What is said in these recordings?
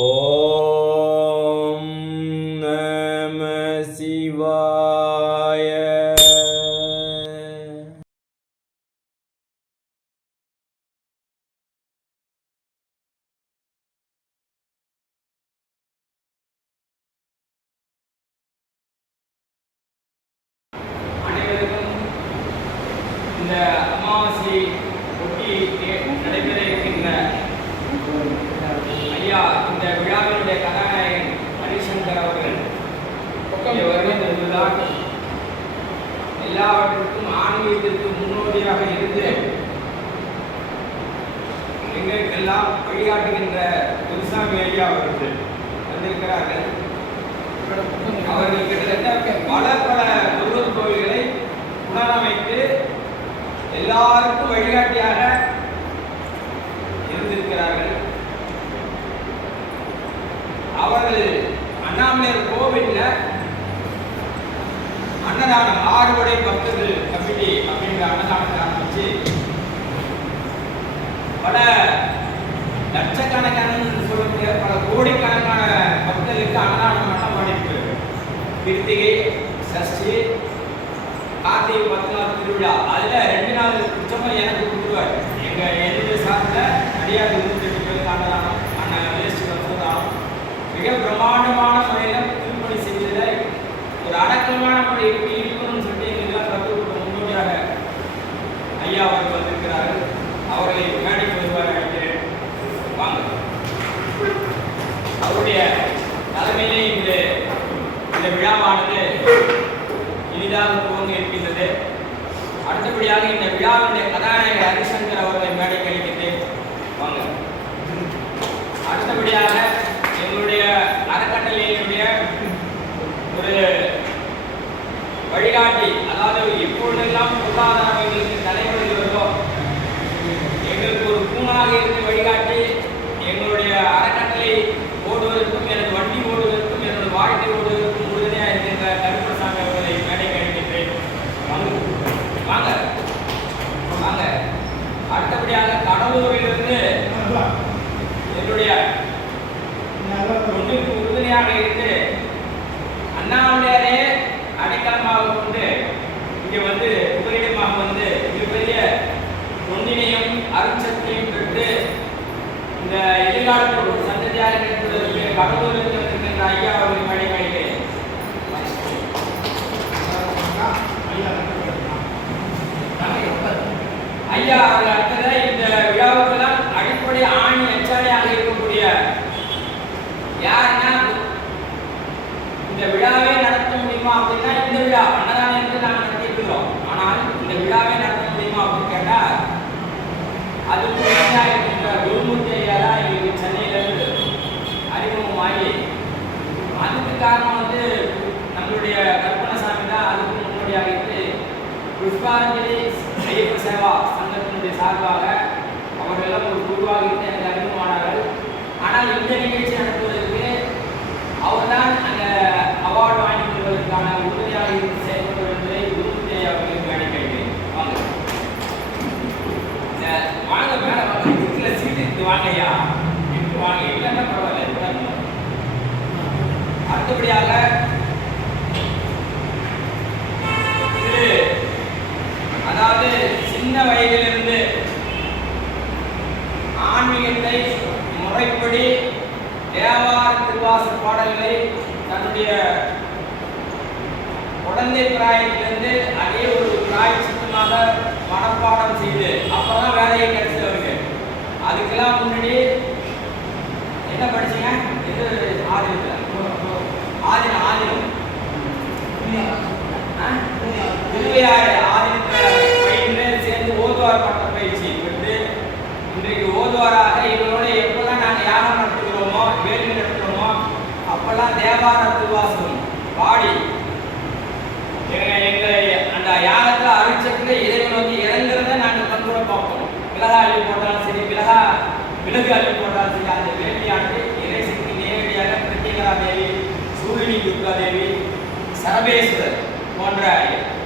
ஓம் நம சிவாய. அனைவருக்கும் இந்த அமாவாசை ஒட்டி நடைபெற இருக்கின்ற ஐயா இந்த விழாவினுடைய கதாநாயகன் ஹரிசங்கர் அவர்கள் வருகை தந்துள்ளார். எல்லாவற்றிற்கும் ஆன்மீகத்திற்கு முன்னோடியாக இருந்து எங்களுக்கெல்லாம் வழிகாட்டுகின்ற குருசாமி ஐயா அவர்கள் வந்திருக்கிறார்கள். அவர்கள் கிட்டத்தட்ட பல முருகன் கோவில்களை புனரமைத்து எல்லாருக்கும் வழிகாட்டியாக இருந்திருக்கிறார்கள். அவர்கள் அண்ணாமலையார் கோவில்ல அன்னதானம் ஆறுபடை பக்தர்கள் கமிட்டி அப்படிங்கிற அன்னதானத்தை ஆரம்பிச்சு பல லட்சக்கணக்கான சொல்லக்கூடிய பல கோடிக்கணக்கான பக்தர்களுக்கு அன்னதானம் பண்ண பண்ணிட்டு கிருத்திகை சஷ்டி கார்த்திகை 10 நாள் திருவிழா அதுல 2 நாள் உற்சவம் எனக்கு கொடுத்துருவார். என்னுடைய சார்பில் அடியார் 28 பேருக்கு அன்னதானம் வேஸ்ட் வசதானம் மிக பிரம்மாண்டமான முறையில் திருப்பணி செய்ததை ஒரு அடக்கமான முறை இருக்கணும்னு சொல்லிட்டு எங்களுக்கெல்லாம் கற்றுக் முன்னோடியாக ஐயா அவர்கள் வந்திருக்கிறார்கள். அவர்களை மேடைக்கு வருவார் நினைக்கிறேன். வாங்க. அவருடைய தலைமையிலே இந்த விழாவானது இனிதாக துவங்க இருக்கின்றது. அடுத்தபடியாக இந்த விழாவினுடைய கதாநாயகர் ஹரிசங்கர் அவர்களை மேடைக்கு அளிக்கின்றேன். வாங்க. அடுத்தபடியாக எங்களுடைய அறக்கட்டளையினுடைய ஒரு வழிகாட்டி, அதாவது எப்பொழுதெல்லாம் பொருளாதாரம் எங்களுக்கு தலைவர்களோ எங்களுக்கு ஒரு பூமனாக இருந்து வழிகாட்டி எங்களுடைய அறக்கட்டளை ஓடுவதற்கும் எனது வண்டி ஓடுவதற்கும் எனது வாழ்க்கை ஓடுவதற்கும் உறுதுணையாக இருக்கின்ற கருப்பசாமி அவர்களை மேடை கழிக்கின்றேன். வாங்க வாங்க. அடுத்தபடியாக கடலூரிலிருந்து என்னுடைய தொண்டிற்கு உறுதுணையாக இருந்து அண்ணாமலையாரே அடைக்கலமாக கொண்டு இங்கே வந்து புகலிடமாக வந்து மிகப்பெரிய தொண்டினையும் அருட்சக்தியும் பெற்று இந்த எதிர்காலத்தில் ஒரு சந்ததியாக இருப்பதற்கு கடலூரில் இருக்கின்ற ஐயா அவர்களை மேடை கழிக்கிறேன். ஐயா அவர்கள் அடுத்தது இந்த விழாவுக்கெல்லாம் அடிப்படை ஆணி எச்சாலையாக இருக்கக்கூடிய யாருன்னா இந்த விழாவை நடத்த முடியுமா அப்படின்னா இந்த விழா அன்னதானம் என்று நாங்கள் நடத்திக்கிறோம். ஆனால் இந்த விழாவை நடத்த முடியுமா அப்படின்னு கேட்டா அதுக்கு இருக்கின்ற குருமூர்த்தி ஐயா தான் எங்களுக்கு சென்னையிலிருந்து அறிமுகமாகி அதுக்கு காரணம் வந்து நம்மளுடைய கற்பனசாமி தான் அதுக்கு முன்னோடியாக இருந்து புஷ்பாஞ்சலி ஐயப்ப சேவா சங்கத்தினுடைய சார்பாக அவர்களெல்லாம் ஒரு குருவாக இருந்து எனக்கு அறிமுகமானார்கள். ஆனால் இந்த நிகழ்ச்சி நடத்துவதற்கு அவர் தான் அந்த அவார்டு வாங்கி கொள்வதற்கான உறுதியாக இருந்து செயல்பட என்பதை குருமூர்த்தி அவர்களுக்கு மேடை கேட்கிறேன். வாங்க வாங்க மேல வாங்க. வீட்டில் சீட்டு இருக்கு வாங்கய்யா இருக்கு வாங்க. இல்லைன்னா பரவாயில்ல. அடுத்தபடியாக அதாவது சின்ன வயதிலிருந்து ஆன்மீகத்தை முறைப்படி தேவார திருவாச பாடல்களை தன்னுடைய குழந்தை பிராயத்திலிருந்து அதே ஒரு பிராய சித்தமாக மனப்பாடம் செய்து அப்பதான் வேலையை கிடைச்சவருக்கு. அதுக்கெல்லாம் முன்னாடி என்ன படிச்சீங்க? இது ஆதினம் திருவையாறு ஆதினத்தில் பயின்று சேர்ந்து ஓதுவார் பட்ட பயிற்சி பெற்று இன்றைக்கு ஓதுவாராக இவங்களோட எப்பெல்லாம் நாங்கள் யாகம் நடத்துகிறோமோ வேள்வி நடத்துகிறோமோ அப்பெல்லாம் தேவார திருவாசகம் பாடி எங்களை அந்த யாகத்தில் அருட்சக்தியில இறைவன் வந்து இறங்குறத நாங்கள் கண்கூட பார்ப்போம். மிளகா அள்ளி போட்டாலும் சரி மிளகு அள்ளி போட்டாலும் சரி அந்த வேள்வியானது இறைசக்தி நேரடியாக பிரத்யேகரா தேவி, சூழினி துர்கா தேவி, சரபேஸ்வரர் போன்ற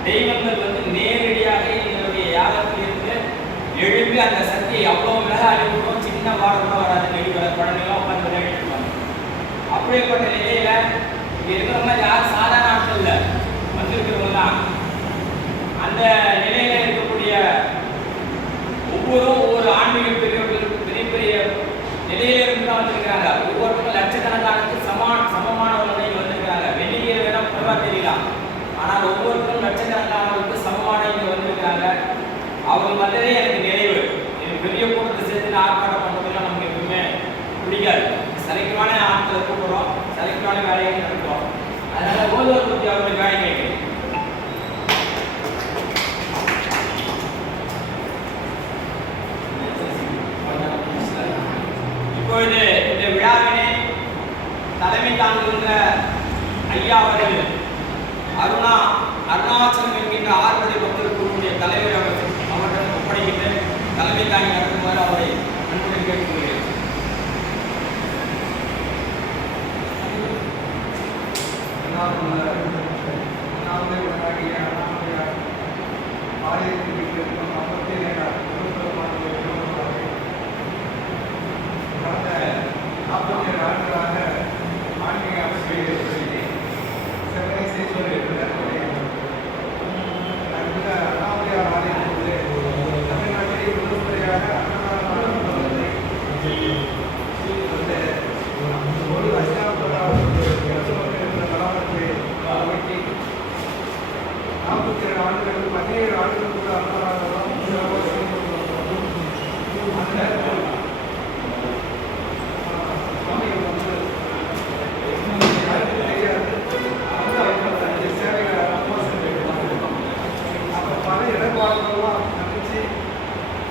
தெய்வங்கள் வந்து நேரடியாக எங்களுடைய யாகத்தில் இருந்து எழுப்பி அந்த சக்தியை அவ்வளோ மிளகா அள்ளி போட்டோம். சின்ன வாரம் கூட வராது. நெடி குழந்தைலாம் உட்காந்து விளையாடிட்டு இருப்பாங்க. அப்படியேப்பட்ட நிலையில இங்க இருக்கிறவங்க யாரும் சாதாரண ஆட்கள் இல்லை, வந்திருக்கிறவங்க தான். அந்த நிலையில இருக்கக்கூடிய ஒவ்வொரு ஆன்மீக பெரியவர்களுக்கு பெரிய பெரிய நிலையில இருந்து தான் வந்திருக்கிறாங்க. ஒவ்வொருத்தரும் லட்சக்கணக்கானது சமமானவர்கள் இங்க வந்திருக்கிறாங்க. வெளியே வேணா குறைவா தெரியலாம், ஆனால் ஒவ்வொருத்தரும் லட்சக்கணக்கானவர்களுக்கு சமமான இங்க வந்திருக்கிறாங்க. அவங்க வந்ததே எனக்கு நிறைவு. எனக்கு பெரிய கூட்டத்தை சேர்த்து ஆர்ப்பாட்டம் பண்ணுறதுலாம் நமக்கு எப்பவுமே பிடிக்காது. செலக்டிவான ஆட்களை கூப்பிடுறோம், செலக்டிவான வேலையை நடத்துறோம். அதனால ஓதுவர் பற்றி அவருடைய வேலை கேட்குறேன். இப்பொழுது இந்த விழாவினை தலைமை தாங்குகின்ற ஐயா அவர்கள் அருணாச்சலம் என்கின்ற 6 பக்தர் குழுவுடைய தலைவர் அவர்களிடம் ஒப்படைக்கிட்டு தலைமை தாங்கி நடத்துமாறு அவரை அன்புடன் கேட்டுக்கொள்கிறேன்.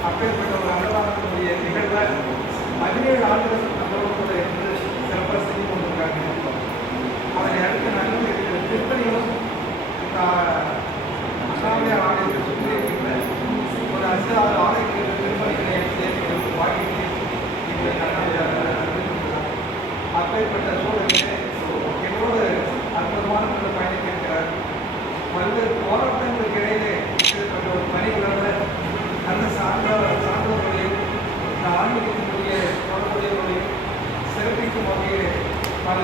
அப்பேற்பட்ட ஒரு அன்னதானத்துடைய நிகழ்வை 17 ஆண்டுகள் நம்மளோட என்று சிறப்பாக செஞ்சு கொண்டிருக்காங்க. அதனை அடுத்த நல்ல திருப்பணிகளும் அண்ணாமலையார் ஆலயத்தை சுற்றி இருக்கின்ற ஒரு 5-6 ஆலயங்களுக்கு திருப்பணிகளை சேர்த்து வாங்கிட்டு இந்த அண்ணாமலையார் அப்பேற்பட்ட சூழலிலே என்னோடு அற்புதமான முறையில் பயணித்திருக்கிறார். பல்வேறு போராட்டங்களுக்கு இடையிலே இருக்கிற ஒரு பணிகளை நல்ல சான்றோர்களையும் இந்த ஆன்மீகத்தினுடைய தொடர்புடையவர்களையும் சிறப்பிக்கும் வகையில் பல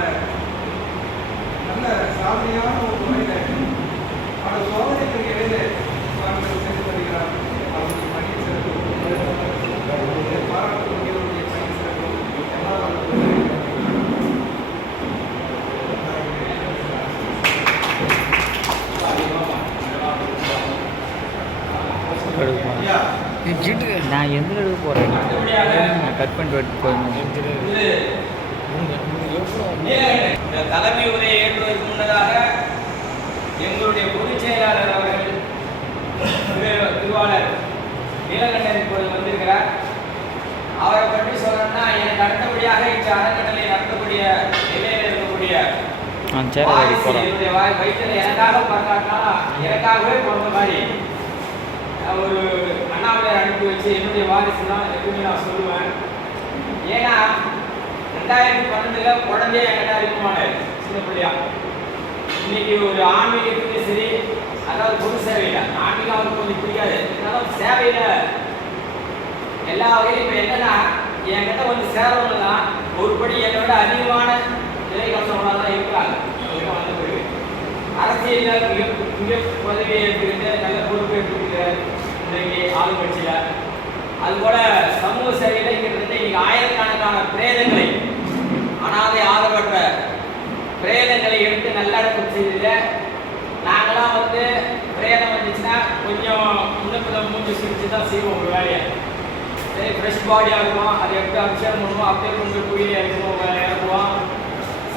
நல்ல சாதனையான ஒரு முறையில் பல சோதனைகளுக்கு இடையிலே அவர்கள் சென்று வருகிறார். அவருடைய பணி சிறப்பு பாராட்டுவர்களுடைய பணி சிறப்பு எல்லா நான் எந்த எடுக்க போகிறேன், நான் கட் பண்ணிட்டு எடுத்து போயிருந்தேன். தலைமை உரையை ஏற்றுவதற்கு முன்னதாக எங்களுடைய பொதுச் செயலாளர் அவர்கள் திருவாளர் நீலகண்டன் இப்போது வந்திருக்கிறார். அவரை பற்றி சொல்லணும்னா எனக்கு அடுத்தபடியாக இந்த அறக்கட்டளை நடத்தக்கூடிய நிலையில் இருக்கக்கூடிய வயிற்றில் எனக்காக பிறந்தாக்கா எனக்காகவே பிறந்த மாதிரி ஒரு அண்ணாமலையார் அனுப்பி வச்சு என்னுடைய வாரிசு தான் எப்பவுமே நான் சொல்லுவேன். ஏன்னா 2012 குழந்தைய என்கிட்ட அறிமுகமான சின்ன பிள்ளையா. இன்னைக்கு ஒரு ஆன்மீகத்துக்கு சரி, அதாவது பொது சேவையில் ஆன்மீகம் அவருக்கு கொஞ்சம் பிடிக்காது, இருந்தாலும் சேவையில் எல்லா வகையிலும் இப்போ என்னன்னா என்கிட்ட வந்து சேரவங்க தான் ஒரு படி என்னை விட அதிகமான நிலை கலந்தவங்களாக தான் இருக்கிறாங்க. வந்த பிறகு அரசியலில் மிக பதவியை எடுத்துக்கிட்டு நல்ல பொறுப்பு எடுத்துக்கிட்டு இன்றைக்கு ஆளுங்கட்சியில், அதுபோல் சமூக சேவையில் இங்கிருந்து இன்னைக்கு ஆயிரக்கணக்கான பிரேதங்களை, அனாதை ஆதரவற்ற பிரேதங்களை எடுத்து நல்லடக்கம் செய்ததில் நாங்களாம் வந்து பிரேதம் வந்துச்சுன்னா கொஞ்சம் முன்னப்பிடம் மூஞ்சி சிரிச்சு தான் செய்வோம் ஒரு வேலையை. சரி, ஃப்ரெஷ் பாடியாக இருக்கும், அதை எப்படி அபிஷேகம் பண்ணுவோம், அப்படியே கொஞ்சம் குயிலியாக இருக்கும், இறக்குவோம்,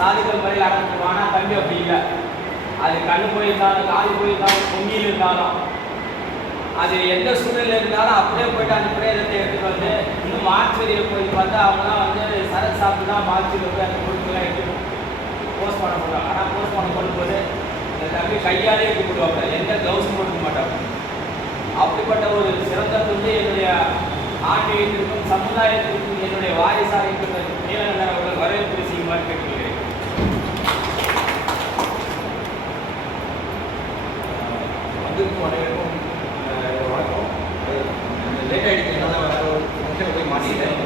சாதிகள் முறையில் அடக்குவோம். ஆனால் தம்பி அப்படி இல்லை. அது கண்ணு போயிருந்தாலும் காது போயிருந்தாலும் பொங்கியில் இருந்தாலும் அது எந்த சூழ்நிலை இருந்தாலும் அப்படியே போய்ட்டு அந்த பிரேதத்தை எடுத்துகிட்டு வந்து இன்னும் மார்ச்சரியில் போய் பார்த்தா அவங்களாம் வந்து சரக்கு சாப்பிட்டு தான் மார்ச்சரி வந்து அந்த பொருட்கள்லாம் எடுத்து போஸ்ட் பண்ண போடுவாங்க. ஆனால் போஸ்ட் பண்ண போடும்போது அந்த தம்பி கையாலே எடுத்து போடுவாங்க, எந்த க்ளவுஸும் போட்டுக்க மாட்டாங்க. அப்படிப்பட்ட ஒரு சிறந்த தொண்டு என்னுடைய ஆன்மீகத்திற்கும் சமுதாயத்திற்கும் என்னுடைய வாரிசாக இருக்கிற நீலகண்டன் அவர்கள் வரவேற்பு செய்யுமாறு கேட்டுக்கொள்கிறேன். வந்திருக்கும் அனைவருக்கும் வணக்கம். லேட் ஆகிடுச்சு, என்னால் ஃபங்க்ஷனை போய் மாட்டிக்கிட்டேன்,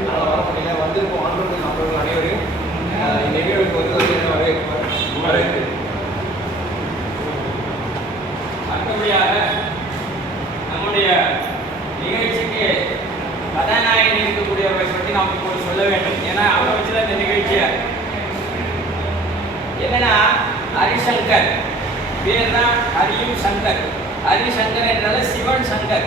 அதனால் வர முடியல. வந்திருக்கும் ஆண்கள் நண்பர்கள் அனைவரும் இந்த நிகழ்வுக்கு ஹரிசங்கர் பேர் தான் ஹரியும் சங்கர். ஹரிசங்கர் என்றால் சிவன் சங்கர்.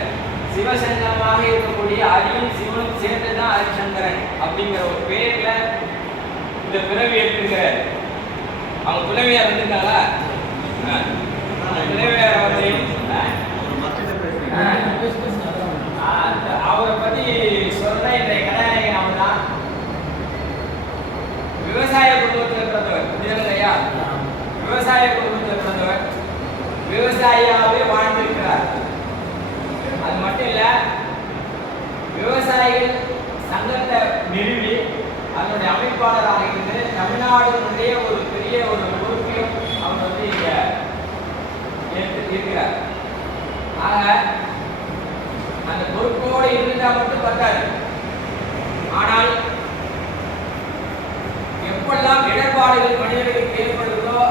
சிவசங்கரமாக இருக்கக்கூடிய ஹரியும் சிவனும் சேர்ந்து தான் ஹரிசங்கரன் அப்படிங்கிற ஒரு பேர்ல இந்த பிறவி எடுத்துக்கிறார். அவங்க புலவியார் இருந்திருக்காங்களா? புலவியார் அவர்களையும் அவரை பத்தி சொல்ற இன்றைய கதாநாயகன் அவர் தான். விவசாய குடும்பத்தில் பிறந்தவர். இல்லையா? விவசாய குடும்பத்தில் பிறந்தவர். விவசாயியாகவே வாழ்ந்திருக்கிறார். அது மட்டும் இல்ல, விவசாயிகள் சங்கத்தை நிறுவி அதனுடைய அமைப்பாளராக இருந்து தமிழ்நாடுடைய ஒரு பெரிய ஒரு பொறுப்பையும் அவர் வந்து இங்க இருக்கிறார். ஆக அந்த பொறுப்போடு இருந்தால் மட்டும் பத்தாது. ஆனால் எப்பெல்லாம் இடர்பாடுகள் மனிதர்களுக்கு ஏற்படுகிறதோ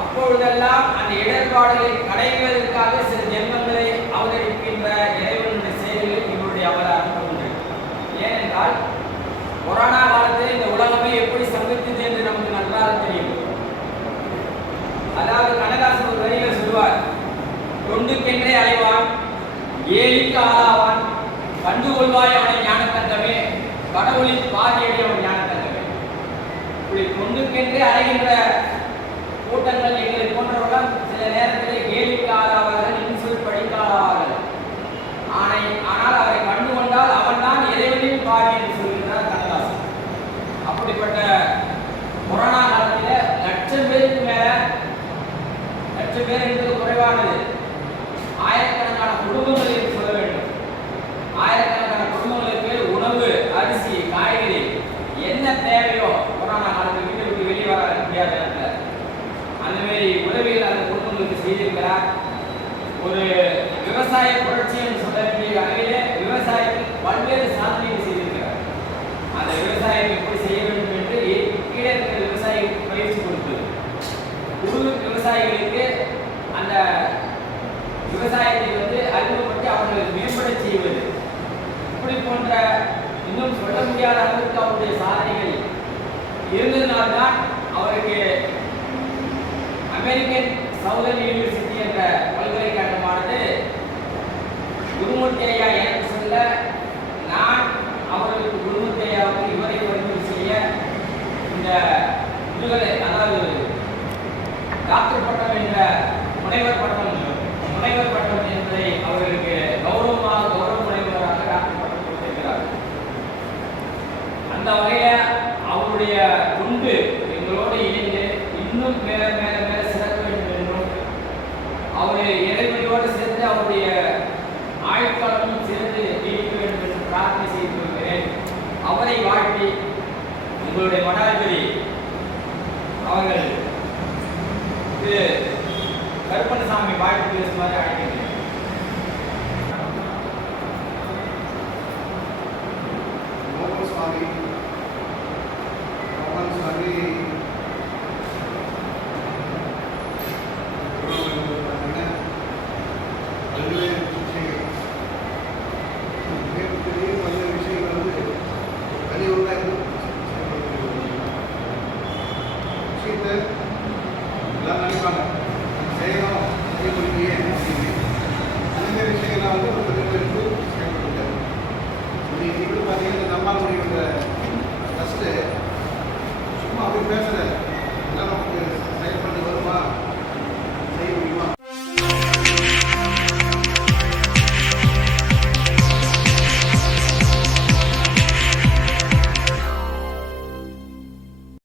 அப்பொழுதெல்லாம் அந்த இடர்பாடுகளை கடைவதற்காக சில ஜென்மங்களை அவதரிக்கின்ற இறைவனுடைய செயல்களில் இவருடைய அவதாரம் உண்டு. ஏனென்றால் கொரோனா காலத்தில் இந்த உலகமே எப்படி சந்தித்தது என்று நமக்கு நன்றாக தெரியும். அதாவது கண்ணதாசன் ஒரு வரியில சொல்வார், தொண்டுக்கென்றே அலைவான், ஏழிக்கு ஆளாவான், கண்டுகொள்வாய் அவனை ஞானத்தந்தமே, கடவுளின் பாதியடி அவன் ஞானத்தந்தமே. இப்படி தொண்டுக்கென்றே அலைகின்ற கூட்டங்கள் எங்களை போன்றவர்கள் சில நேரத்தில் கேலிக்கு ஆளாவார்கள், இன்சொல் படிக்க ஆளாவார்கள். ஆனால் அவரை கண்டு கொண்டால் அவன் தான் இறைவனின் பாடி என்று சொல்கிறார் கண்ணதாசன். அப்படிப்பட்ட கொரோனா காலத்தில் லட்சம் பேருக்கு மேல, லட்சம் பேர் என்பது குறைவானது, ஆயிரக்கணக்கான குடும்பங்கள் என்று சொல்ல வேண்டும். ஆயிரக்கணக்கான குடும்பங்களுக்கு உணவு, அரிசி, காய்கறி என்ன தேவையோ கொரோனா காலத்தில் வீட்டை விட்டு வெளியே வர முடியாத நேரத்தில் அந்த மாதிரி உதவிகள் அந்த குடும்பங்களுக்கு செய்திருக்கிறார். ஒரு விவசாய புரட்சி என்று சொல்ல வேண்டிய வகையிலே விவசாயத்தில் பல்வேறு சாதனைகள் செய்திருக்கிறார். அந்த விவசாயம் எப்படி செய்ய வேண்டும் என்று கீழே இருக்கிற விவசாயிகளுக்கு பயிற்சி கொடுத்தது. உள்ளூர் விவசாயிகளுக்கு அந்த விவசாயத்தை வந்து அறிமுகப்பட்டு அவர்களை மேம்பட செய்வது, இப்படி போன்ற இன்னும் சொல்ல முடியாத அளவுக்கு அவருடைய சாதனைகள் இருந்ததினால்தான் அவருக்கு அமெரிக்கன் சவுதர்ன் யூனிவர்சிட்டி என்ற பல்கலைக்கழகமானது குருமூர்த்தி ஐயா எனக்கு சொல்ல, நான் அவர்களுக்கு குருமூர்த்தி ஐயாவுக்கு இவரை பரிந்துரை செய்ய இந்த முதுகலை, அதாவது டாக்டர் பட்டம் என்ற முனைவர் பட்டம் என்பதை அவர்களுக்கு கௌரவ முனைவராக டாக்டர் பட்டம் கொடுத்திருக்கிறார். அந்த வகையில் அவருடைய துண்டு எங்களோடு இணைந்து இன்னும் மேல மேல மேல சிறக்க வேண்டும் என்றும், அவரை இறைவனோடு சேர்ந்து அவருடைய ஆயுட்காலமும் சேர்ந்து நீடிக்க வேண்டும் என்று பிரார்த்தனை செய்து வருகிறேன். அவரை வாழ்த்தி உங்களுடைய மடாதிபதி அவர்கள் திரு கருப்பணசாமி வாழ்த்து பேசுமாறு அழைக்கிறேன். எல்லாம் நினைப்பாங்க செய்யணும் செய்ய முடியே அப்படின்னு. அந்த விஷயங்கள்லாம் வந்து ஒரு பெருமைக்கு செயல்படுத்தாரு. இப்படி பார்த்தீங்கன்னா நம்மளுடைய ஃபஸ்ட்டு சும்மா அப்படி பேசுகிற